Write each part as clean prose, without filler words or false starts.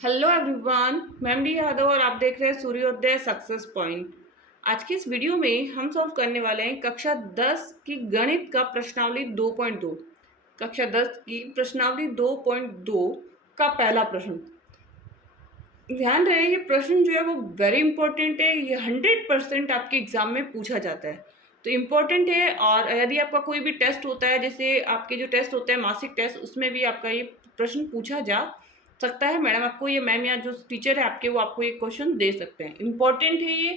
Hello everyone, मैं MD Yadav और आप देख रहे हैं सूर्योदय सक्सेस पॉइंट। आज की इस वीडियो में हम सॉल्व करने वाले हैं कक्षा 10 की गणित का प्रश्नावली 2.2। कक्षा 10 की प्रश्नावली 2.2 का पहला प्रश्न। ध्यान रहे ये प्रश्न जो है वो वेरी इंपॉर्टेंट है। ये 100% आपके एग्जाम में पूछा जाता है, तो इम्पोर्टेंट है। और यदि आपका कोई भी टेस्ट होता है, जैसे आपके जो टेस्ट होते हैं मासिक टेस्ट, उसमें भी आपका ये प्रश्न पूछा जा सकता है। मैम या जो टीचर है आपके, वो आपको ये क्वेश्चन दे सकते हैं। इम्पॉर्टेंट है ये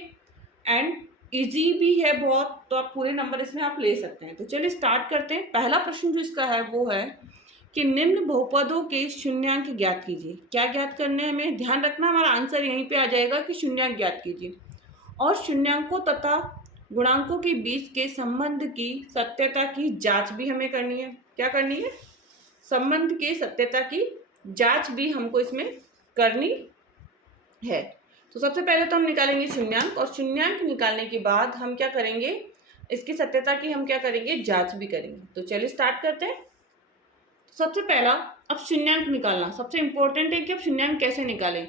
एंड इजी भी है बहुत, तो आप पूरे नंबर इसमें आप ले सकते हैं। तो चलिए स्टार्ट करते हैं। पहला प्रश्न जो इसका है वो है कि निम्न बहुपदों के शून्यांक ज्ञात कीजिए। क्या ज्ञात करने हैं हमें? ध्यान रखना हमारा आंसर यहीं पे आ जाएगा कि शून्यांक ज्ञात कीजिए। और शून्यांकों तथा गुणांकों के बीच के संबंध की सत्यता की जांच भी हमें करनी है। क्या करनी है? संबंध के सत्यता की जांच भी हमको इसमें करनी है। तो सबसे पहले तो हम निकालेंगे शून्यांक, और शून्यांक निकालने के बाद हम क्या करेंगे, इसकी सत्यता की हम क्या करेंगे, जांच भी करेंगे। तो चलिए स्टार्ट करते हैं। सबसे पहला, अब शून्यांक निकालना सबसे इंपॉर्टेंट है कि अब शून्यांक कैसे निकालें।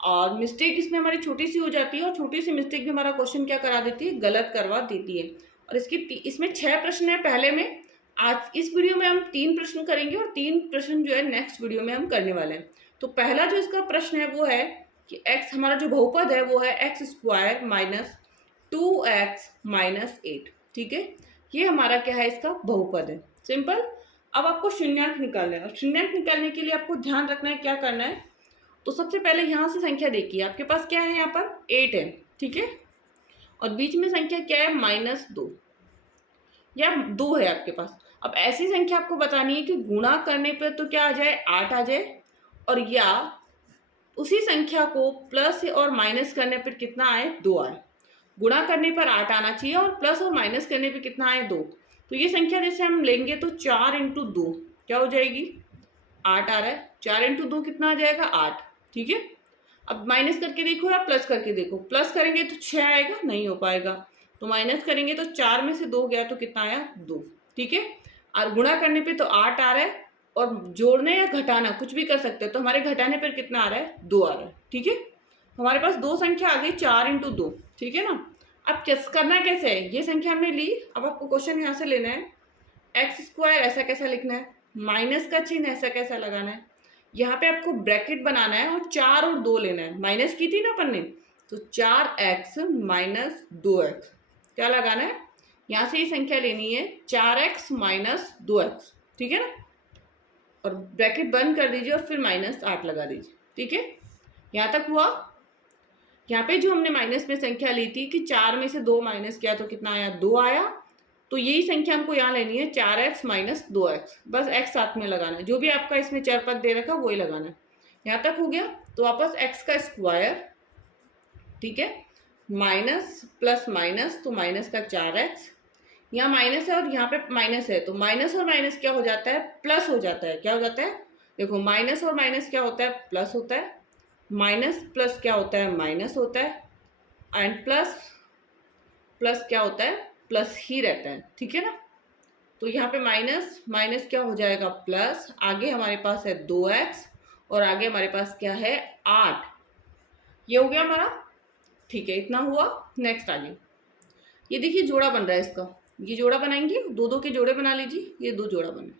और मिस्टेक इसमें हमारी छोटी सी हो जाती है, और छोटी सी मिस्टेक भी हमारा क्वेश्चन क्या करा देती है, गलत करवा देती है। और इसमें 6 प्रश्न है पहले में। आज इस वीडियो में हम 3 प्रश्न करेंगे, और 3 प्रश्न जो है नेक्स्ट वीडियो में हम करने वाले हैं। तो पहला जो इसका प्रश्न है वो है कि एक्स, हमारा जो बहुपद है वो है x square minus 2x minus 8। ठीक है, ये हमारा क्या है, इसका बहुपद है। सिंपल। अब आपको शून्यांक निकालना है, और शून्यांक निकालने के लिए आपको ध्यान रखना है क्या करना है। तो सबसे पहले यहाँ से संख्या देखिए, आपके पास क्या है, यहाँ पर 8 है। ठीक है, और बीच में संख्या क्या है, -2 या 2 है आपके पास। अब ऐसी संख्या आपको बतानी है कि गुणा करने पर तो क्या आ जाए, 8 आ जाए, और या उसी संख्या को प्लस और माइनस करने पर कितना आए, 2 आए। गुणा करने पर 8 आना चाहिए, और प्लस और माइनस करने पर कितना आए, 2। तो ये संख्या जैसे हम लेंगे तो 4 इंटू 2 क्या हो जाएगी, 8 आ रहा है। 4 इंटू 2 कितना आ जाएगा, 8। ठीक है, अब माइनस करके देखो या प्लस करके देखो। प्लस करेंगे तो 6 आएगा, नहीं हो पाएगा। तो माइनस करेंगे तो 4 में से 2 गया तो कितना आया, 2। ठीक है, और गुणा करने पे तो 8 आ रहा है, और जोड़ने या घटाना कुछ भी कर सकते हैं। तो हमारे घटाने पर कितना आ रहा है, 2 आ रहा है। ठीक है, हमारे पास दो संख्या आ गई, 4 इंटू 2। ठीक है ना। अब करना कैसे है, ये संख्या हमने ली। अब आपको क्वेश्चन यहाँ से लेना है, एक्स स्क्वायर ऐसा कैसा लिखना है, माइनस का चिन्ह ऐसा कैसा लगाना है, यहाँ पे आपको ब्रैकेट बनाना है, और 4 और 2 लेना है। माइनस की थी ना अपन ने, तो 4x माइनस 2x क्या लगाना है, यहाँ से ये संख्या लेनी है 4x माइनस 2x। ठीक है ना, और ब्रैकेट बंद कर दीजिए, और फिर -8 लगा दीजिए। ठीक है, यहाँ तक हुआ। यहाँ पे जो हमने माइनस में संख्या ली थी कि 4 में से 2 माइनस किया तो कितना आया, 2 आया। तो यही संख्या हमको यहाँ लेनी है, 4x माइनस 2x। बस x साथ में लगाना है, जो भी आपका इसमें चर पद दे रखा वही लगाना है। यहाँ तक हो गया। तो वापस x का स्क्वायर, ठीक है, माइनस प्लस माइनस, तो माइनस का 4x, यहाँ माइनस है और यहाँ पे माइनस है, तो माइनस और माइनस क्या हो जाता है, प्लस हो जाता है। क्या हो जाता है, देखो माइनस और माइनस क्या होता है, प्लस होता है। माइनस प्लस क्या होता है, माइनस होता है। एंड प्लस प्लस क्या होता है, प्लस ही रहता है। ठीक है ना, तो यहाँ पे माइनस माइनस क्या हो जाएगा, प्लस। आगे हमारे पास है 2x, और आगे हमारे पास क्या है, 8। ये हो गया हमारा। ठीक है, इतना हुआ। नेक्स्ट आगे ये देखिए जोड़ा बन रहा है इसका। ये जोड़ा बनाएंगे, दो दो के जोड़े बना लीजिए, ये 2 जोड़ा बने।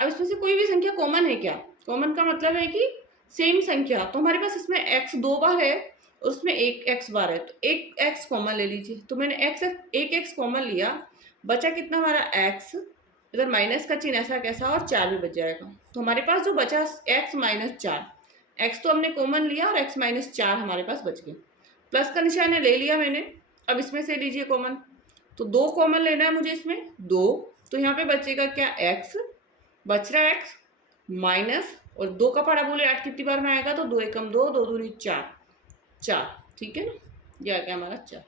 अब इसमें से कोई भी संख्या कॉमन है क्या? कॉमन का मतलब है कि सेम संख्या। तो हमारे पास इसमें x 2 बार है, और उसमें एक x बार है, तो एक x कॉमन ले लीजिए। तो मैंने एक x कॉमन लिया, बचा कितना हमारा x, इधर माइनस का चिन्ह ऐसा कैसा, और 4 भी बच जाएगा। तो हमारे पास जो बचा x माइनस 4, x तो हमने कॉमन लिया, और x माइनस 4 हमारे पास बच गया। प्लस का निशान ले लिया मैंने। अब इसमें से लीजिए कॉमन, तो 2 कॉमन लेना है मुझे इसमें, 2। तो यहाँ पे बचेगा क्या, x, बच रहा है x माइनस, और 2 का पड़ा बोले 8 कितनी बार में आएगा, तो 2 एकम 2, 2 दूनी 4, 4। ठीक है ना, ये आ गया हमारा 4।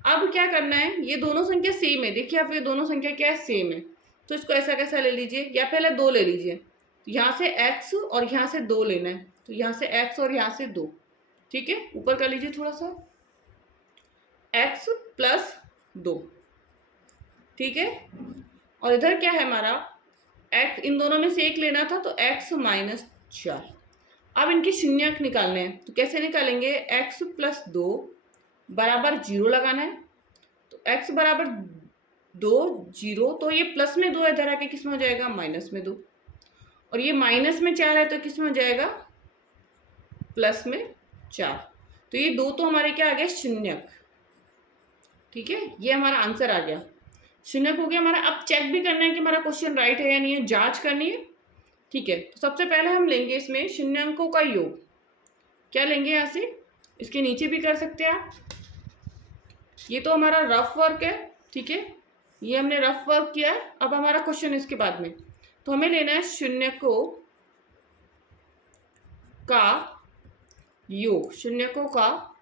अब क्या करना है, ये दोनों संख्या सेम है। देखिए आप, ये दोनों संख्या क्या है, सेम है। तो इसको ऐसा कैसा ले लीजिए, या पहले 2 ले लीजिए। तो यहाँ से x और यहाँ से 2 लेना है, तो यहाँ से x और यहाँ से 2। ठीक है, ऊपर कर लीजिए थोड़ा सा, x प्लस 2। ठीक है, और इधर क्या है हमारा x, इन दोनों में से एक लेना था, तो x माइनस 4। अब इनके शून्यक निकालने हैं, तो कैसे निकालेंगे? x प्लस 2 बराबर 0 लगाना है। तो x बराबर 2 0, तो ये प्लस में 2 इधर आके किस में हो जाएगा? माइनस में 2। और ये माइनस में 4 है तो किस में हो जाएगा? प्लस में 4। तो ये 2 तो हमारे क्या आ गया? शून्यक। ठीक है, ये हमारा आंसर आ गया, शून्यक हो गया हमारा। अब चेक भी करना है कि हमारा क्वेश्चन राइट है या नहीं है, जांच करनी है। ठीक है, तो सबसे पहले हम लेंगे इसमें शून्यंकों का योग। क्या लेंगे यहाँ से? इसके नीचे भी कर सकते हैं आप। ये तो हमारा रफ वर्क है। ठीक है, ये हमने रफ वर्क किया है। अब हमारा क्वेश्चन इसके बाद में, तो हमें लेना है शून्यकों का योग, शून्यकों का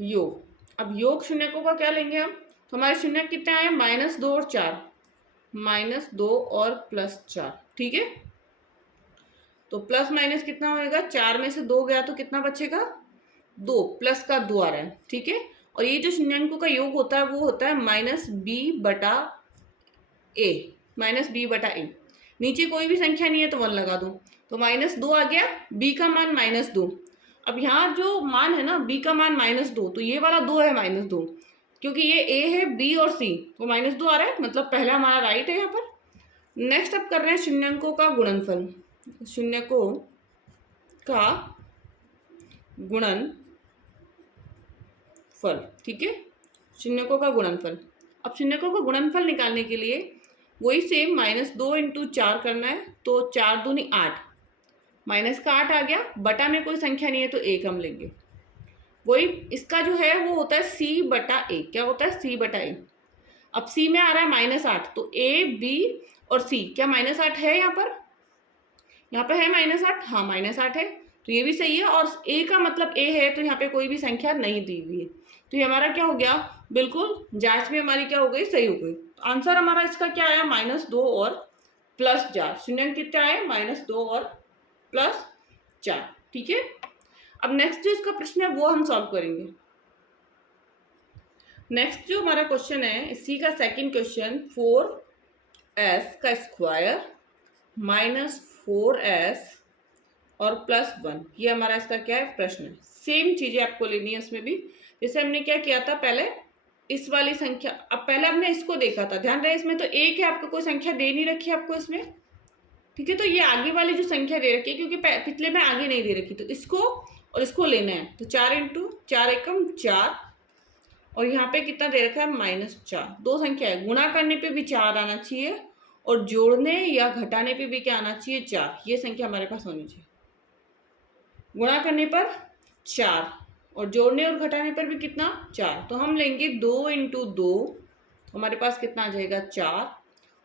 योग। अब योग शून्यकों का क्या लेंगे हम? तो हमारे शून्यक कितने आए? -2 और 4, -2 और +4। ठीक है, तो प्लस माइनस कितना होएगा? 4 में से 2 गया तो कितना बचेगा? 2, प्लस का 2 आ रहा है। ठीक है, और ये जो शून्यंकों का योग होता है वो होता है -b/a, -b/a। नीचे कोई भी संख्या नहीं है तो 1 लगा दो, तो -2 आ गया, b का मान -2। अब यहाँ जो मान है ना, b का मान -2, तो ये वाला 2 है -2, क्योंकि ये a है, b और c, तो -2 आ रहा है, मतलब पहला हमारा राइट है यहाँ पर। नेक्स्ट अब कर रहे हैं शून्यंकों का गुणनफल, शून्यकों का गुणनफल। ठीक है, शून्यकों का गुणनफल। अब शून्यकों का गुणनफल निकालने के लिए वही सेम -2 × 4 करना है, तो 4 दूनी 8, माइनस का 8 आ गया, बटा में कोई संख्या नहीं है तो 1 हम लेंगे। वही इसका जो है वो होता है c/a। क्या होता है? c/a। अब c में आ रहा है -8, तो a, b और c, क्या -8 है यहाँ पर? यहाँ पे है -8, हाँ -8 है, तो ये भी सही है। और a का मतलब a है, तो यहाँ पे कोई भी संख्या नहीं दी हुई है, तो ये हमारा क्या हो गया? बिल्कुल जांच में हमारी क्या हो गई? सही हो गई। तो आंसर हमारा इसका क्या आया? -2 और +4। शून्यंक कितने आए? -2 और +4। ठीक है, अब नेक्स्ट जो इसका प्रश्न है वो हम सॉल्व करेंगे। नेक्स्ट जो हमारा क्वेश्चन है, इसी का सेकंड क्वेश्चन, 4s का स्क्वायर -4s और +1, ये हमारा इसका क्या है? प्रश्न है। सेम चीजें आपको लेनी है इसमें भी। जैसे हमने क्या किया था पहले, इस वाली संख्या, अब पहले हमने इसको देखा था, ध्यान रहे इसमें तो 1 है, आपको कोई संख्या दे नहीं रखी है आपको इसमें। ठीक है, तो ये आगे वाली जो संख्या दे रखी है, क्योंकि पिछले में आगे नहीं दे रखी, तो इसको और इसको लेना है। तो 4 × 4 एकम 4, और यहाँ पे कितना दे रखा है? -4। दो संख्या है, गुणा करने पे भी 4 आना चाहिए और जोड़ने या घटाने पे भी क्या आना चाहिए? 4। ये संख्या हमारे पास होनी चाहिए। गुणा करने पर 4 और जोड़ने और घटाने पर भी कितना? 4। तो हम लेंगे 2 × 2, हमारे पास कितना आ जाएगा? 4।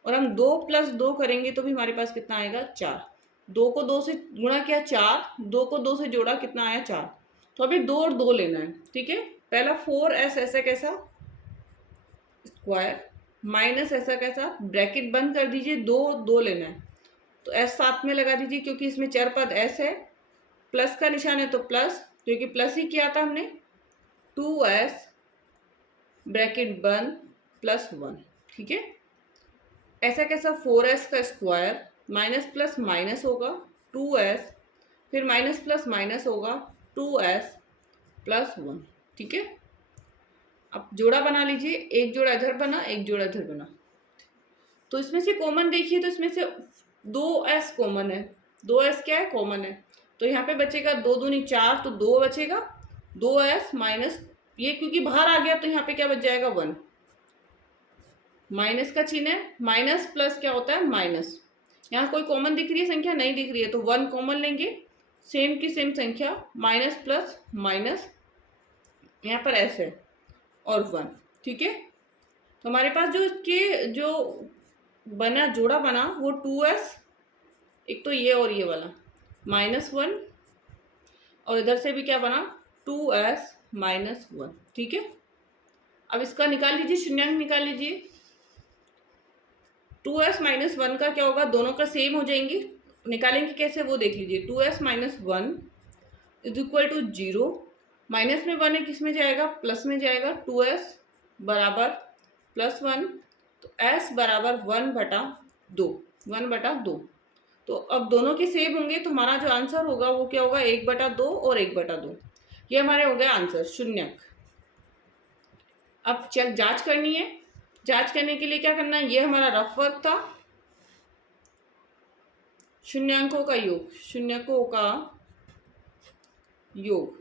और हम 2 + 2 करेंगे तो भी हमारे पास कितना आएगा? 4। 2 को 2 से गुणा किया 4, 2 को 2 से जोड़ा, कितना आया? 4। तो अभी 2 और 2 लेना है। ठीक है, पहला 4s ऐसा कैसा स्क्वायर माइनस ऐसा कैसा, ब्रैकेट बंद कर दीजिए, 2 2 लेना है, तो s साथ में लगा दीजिए, क्योंकि इसमें चर पद s है, प्लस का निशान है तो प्लस, क्योंकि प्लस ही किया था हमने, 2s ब्रैकेट बंद +1। ठीक है, ऐसा कैसा 4s का स्क्वायर, माइनस प्लस माइनस होगा 2s, फिर माइनस प्लस माइनस होगा 2s +1। ठीक है, अब जोड़ा बना लीजिए, एक जोड़ा इधर बना, एक जोड़ा इधर बना, तो इसमें से कॉमन देखिए, तो इसमें से 2s कॉमन है, 2s क्या है? कॉमन है, तो यहाँ पे बचेगा 2 दूनी 4, तो 2 बचेगा, 2s माइनस ये क्योंकि बाहर आ गया तो यहाँ पे क्या बच जाएगा? 1। माइनस का चिन्ह है, माइनस प्लस क्या होता है? माइनस। यहाँ कोई कॉमन दिख रही है संख्या? नहीं दिख रही है, तो 1 कॉमन लेंगे, सेम की सेम संख्या, माइनस प्लस माइनस, यहाँ पर s है और 1। ठीक है, तो हमारे पास जो इसके जो बना जोड़ा बना वो 2s, एक तो ये और ये वाला -1, और इधर से भी क्या बना? 2s -1। ठीक है, अब इसका निकाल लीजिए, शून्यंक निकाल लीजिए। 2s -1 का क्या होगा? दोनों का सेम हो जाएंगे, निकालेंगे कैसे वो देख लीजिए। 2s -1 = 0, माइनस में 1 है, किस में जाएगा? प्लस में जाएगा। 2s बराबर +1, तो s बराबर 1/2, 1/2, तो अब दोनों के सेम होंगे तो हमारा जो आंसर होगा वो क्या होगा, 1/2 और 1/2। ये हमारे हो गया आंसर शून्यक। अब चल जांच करनी है। जांच करने के लिए क्या करना है, ये हमारा रफ वर्क था। शून्यांकों का योग, शून्यकों का योग,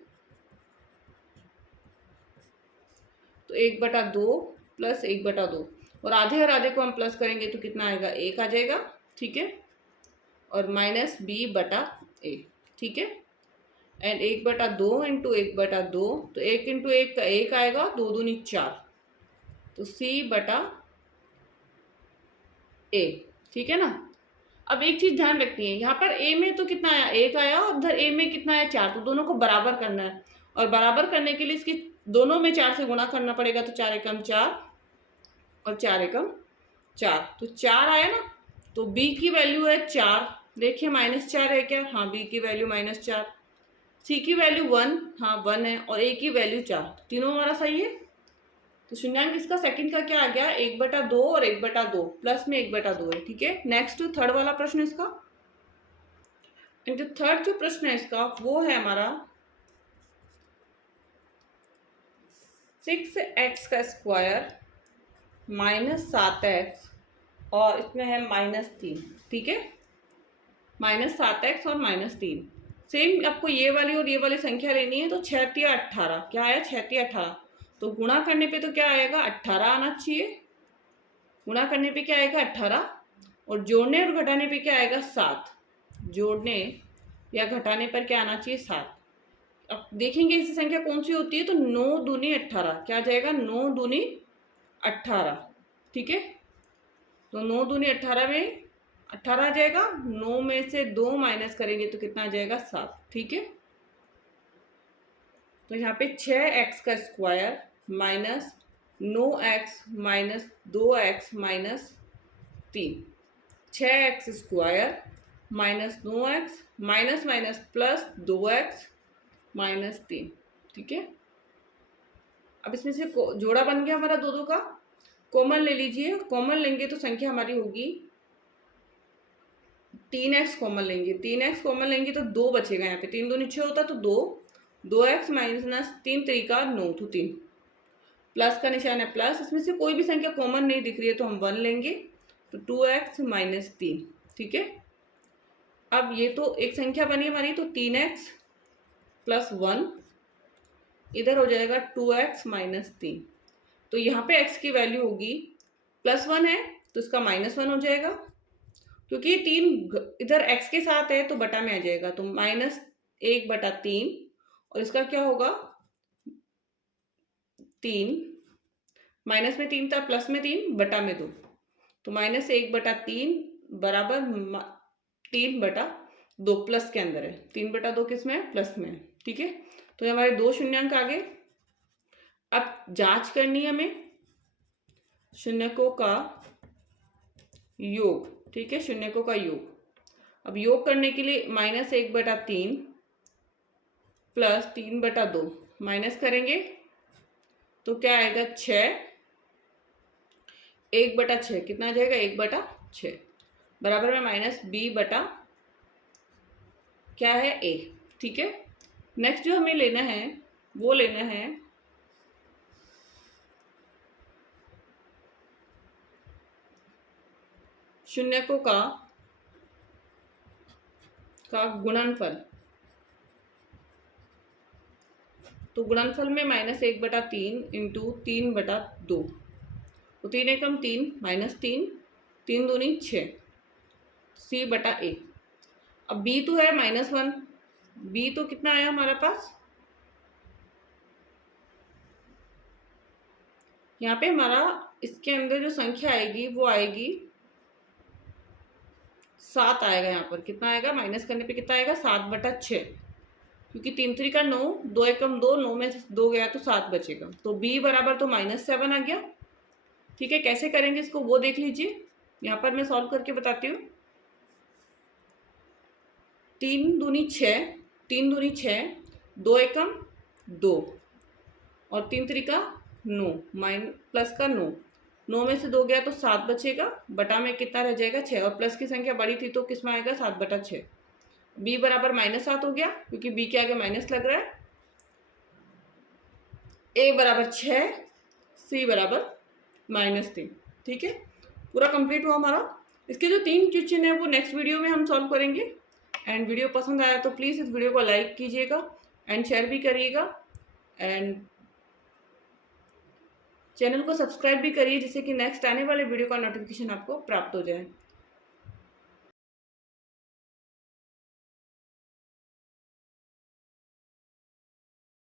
तो 1/2 प्लस 1/2, और आधे और आधे को हम प्लस करेंगे तो कितना आएगा, 1 आ जाएगा। ठीक है, और माइनस b/a। ठीक है, एंड 1/2 इंटू 1/2, तो 1 इंटू 1 का 1 आएगा, 2 दूनी 4, तो c/a। ठीक है ना। अब एक चीज ध्यान रखनी है, यहाँ पर a में तो कितना आया, 1 आया, और उधर a में कितना आया, 4, तो दोनों को बराबर करना है। और बराबर करने के लिए इसकी दोनों में 4 से गुणा करना पड़ेगा, तो 4 एकम 4 और 4 एकम 4, तो 4 आया ना। तो b की वैल्यू है 4, देखिए -4 है क्या, हाँ b की वैल्यू -4, c की वैल्यू 1, हाँ 1 है, और a की वैल्यू 4, तीनों हमारा सही है। तो शून्यांक इसका सेकंड का क्या आ गया, 1/2 और 1/2, प्लस में 1/2 है। ठीक है, नेक्स्ट थर्ड वाला प्रश्न इसका, एंड जो थर्ड जो प्रश्न है इसका वो है हमारा 6x² -7x, और इसमें है -3। ठीक है, -7x और -3, सेम आपको ये वाली और ये वाली संख्या लेनी है। तो 6 या 18, क्या आया, 6 या 18, तो गुणा करने पे तो क्या आएगा, 18 आना चाहिए। गुणा करने पे क्या आएगा, 18, और जोड़ने और घटाने पे क्या आएगा, 7। जोड़ने या घटाने पर क्या आना चाहिए, 7। अब देखेंगे इसकी संख्या कौन सी होती है, तो 9 दूनी 18, क्या आ जाएगा, 9 दूनी 18। ठीक है, तो 9 दूनी 18 में 18 आ जाएगा, 9 में से 2 माइनस करेंगे तो कितना आ जाएगा, 7। ठीक है, तो यहाँ पे 6x² minus 9x minus 2x minus 3, 6x² minus 9x minus minus plus 2x minus 3। ठीक है, अब इसमें से जोड़ा बन गया हमारा दो का। कॉमन ले लीजिए, कॉमन लेंगे तो संख्या हमारी होगी 3x कॉमन लेंगे, 3x कॉमन लेंगे तो 2 बचेगा, यहाँ पे 3 दूनी 6 होता तो 2x माइनस 3 3 9, तो 3, प्लस का निशान है प्लस। इसमें से कोई भी संख्या कॉमन नहीं दिख रही है तो हम 1 लेंगे, तो 2x माइनस 3। ठीक है, अब ये तो एक संख्या बनी हमारी, तो 3x प्लस 1, इधर हो जाएगा 2x माइनस 3। तो यहाँ पे x की वैल्यू होगी +1 है तो इसका -1 हो जाएगा, क्योंकि 3 इधर x के साथ है तो बटा में आ जाएगा, तो -1/3, और इसका क्या होगा, 3, माइनस में 3 था, प्लस में 3, बटा में 2, तो -1/3 बराबर 3/2, प्लस के अंदर है, 3/2 किस में है, प्लस में है। ठीक है, तो ये हमारे 2 शून्यांक आ गए। अब जांच करनी है हमें शून्यकों का योग। ठीक है, शून्यकों का योग। अब योग करने के लिए -1/3 प्लस 3/2 माइनस करेंगे तो क्या आएगा, 6, 1/6 कितना आ जाएगा, 1/6, बराबर में -b/ क्या है, a। ठीक है, नेक्स्ट जो हमें लेना है वो लेना है शून्यकों का गुणनफल। तो गुणनफल में -1/3 इंटू 3/2, तो 3 एकम 3 -3, 3 दूनी 6, c/a। अब b तो है -1, b तो कितना आया हमारे पास, यहाँ पे हमारा इसके अंदर जो संख्या आएगी वो आएगी 7 आएगा। यहाँ पर कितना आएगा, माइनस करने पे कितना आएगा, 7/6, क्योंकि 3 3 9, 2 एकम 2, 9 में से 2 गया तो 7 बचेगा, तो b बराबर तो -7 आ गया। ठीक है, कैसे करेंगे इसको वो देख लीजिए, यहाँ पर मैं सॉल्व करके बताती हूँ। 3 दूनी 6, 3 दूनी 6, 2 एकम 2, और 3 3 9, प्लस का 9, 9 में से 2 गया तो 7 बचेगा, बटा में कितना रह जाएगा 6, और प्लस की संख्या बड़ी थी तो किस में आएगा 7/6। बी बराबर -7 हो गया क्योंकि बी के आगे माइनस लग रहा है। ए बराबर 6, सी बराबर -3। ठीक है, पूरा कंप्लीट हुआ हमारा। इसके जो 3 क्वेश्चन है वो नेक्स्ट वीडियो में हम सॉल्व करेंगे। एंड वीडियो पसंद आया तो प्लीज़ इस वीडियो को लाइक कीजिएगा एंड शेयर भी करिएगा एंड चैनल को सब्सक्राइब भी करिए जिससे कि नेक्स्ट आने वाले वीडियो का नोटिफिकेशन आपको प्राप्त हो जाए।